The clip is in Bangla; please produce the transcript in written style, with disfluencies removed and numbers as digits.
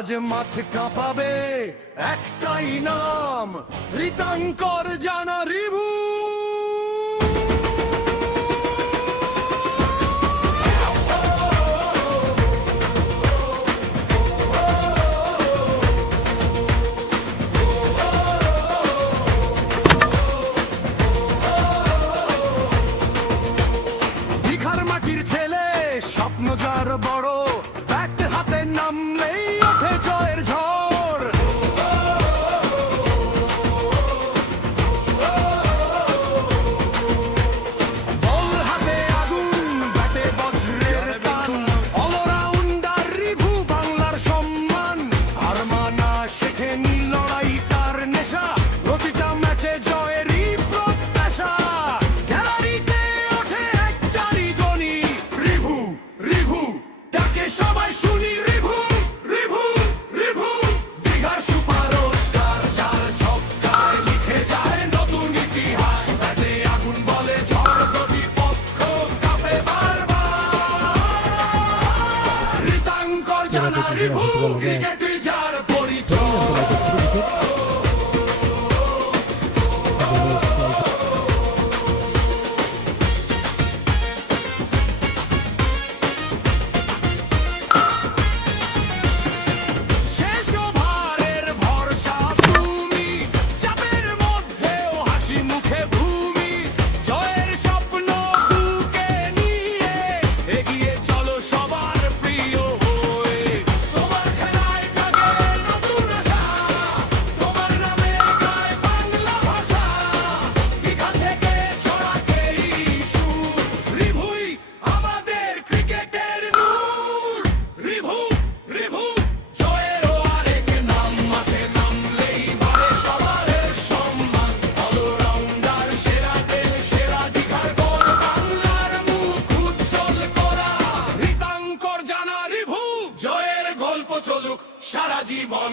আজ মাঠ কাঁপাবে একটাই নাম, ঋতাঙ্কর জানা রিভু। দীঘার মাটির ছেলে, স্বপ্ন যার বড়, ব্যাট হাতে নামলেই ওঠে জয়ের ঝড়। বল হাতে আগুন, ব্যাটে বজ্রের টান, অলরাউন্ডার রিভু বাংলার সম্মান। হার মানা শেখেনি, লড়াই তার নেশা, প্রতিটা ম্যাচে জয়েরই প্রত্যাশা। গ্যালারিতে ওঠে একটারই ধ্বনি, রিভু রিভু ডাকে সবাই শুনি, রিভু রিভু রিভু। দীঘার সুপারস্টার, যার ছক্কায় লিখে যায় নতুন ইতিহাস। ব্যাটে আগুন বলে ঝড়, প্রতিপক্ষ কাঁপে বারবার। ঋতাঙ্কর জানা রিভু, ক্রিকেটে যার পরিচয়। শেষ ওভারের ভরসা তুমি, চাপের মধ্যেও হাসি মুখে ভূমি। জয়ের স্বপ্ন বুকে নিয়ে এগিয়ে চলো সবার প্রিয় হয়ে। তোমার খেলায় জাগে নতুন আশা, তোমার নামে গায় বাংলা ভাষা। দীঘা থেকে ছড়াকে সুর, রিভুই আমাদের ক্রিকেটের নূর। রিভু রিভু জয়েরও আরেক নাম, মাঠে নামলেই বাড়ে সবার সম্মান। অলরাউন্ডার, সেরাদের সেরা, দীঘার গোল বাংলার মুখ উজ্জ্বল করা। ঋতাঙ্কর জানা রিভু, জয়ের গল্প চলুক সারা জীবন।